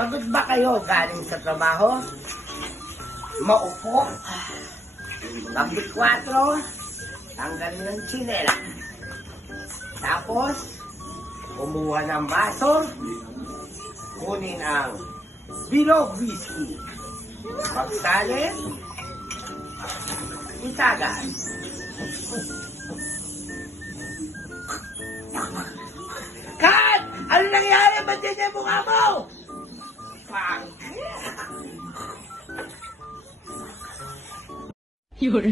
Pagod ba kayo galing sa trabaho? Maupo? Pagod 4, tanggalin ng tsinela. Tapos, kumuha ng baso, kunin ang bilog whiskey. Pagsalin, itagas. Kat! Ano nangyari? Ba't yan yung mukha mo? Pang! Yun.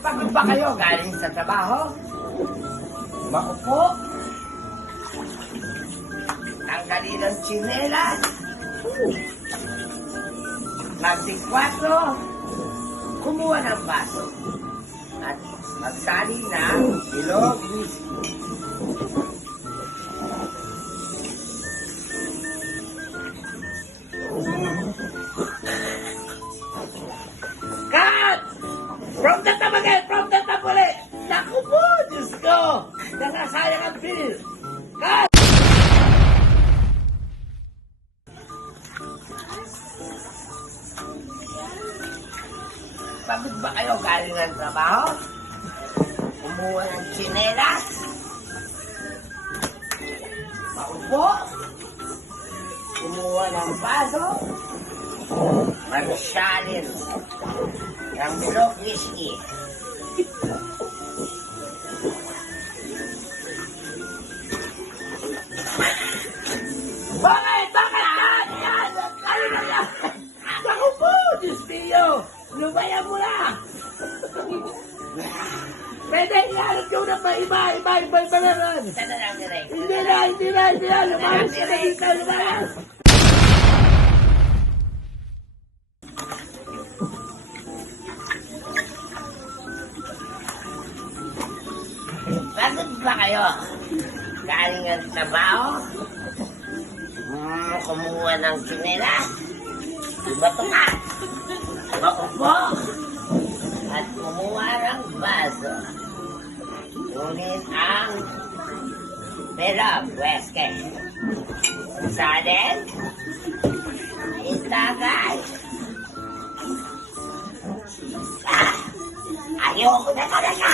Pagod ba kayo galing sa trabaho? Maupo? Tanggalin ang tsinelas? Magdi-4, kumuha ng baso. At magsali ng bilog whiskey. Cut! From the top again! From the top ulit! Naku po! Diyos ko! Nakasayang ang bill! Cut! Pagod ba kayo galing ng trabaho? Kumuha ng tsinelas? Maupo? Kumuha ng baso? Magsalin ng bilog whiskey. Bakit? Bakit? Yan! Ano na yan? Naku po! Diyos niyo! Lumayan mo na! Pwede iharap nyo na pa iba na rin! Hindi na! Lumayas ka na dito! Lumayas! Pagod ba kayo? Galing ang trabaho? Kumuha ng tsinelas? Iba ito nga! Maupo! At kumuha ng baso. Ngunit ang bilog whiskey. Salin? Itagay? Ayoko na talaga!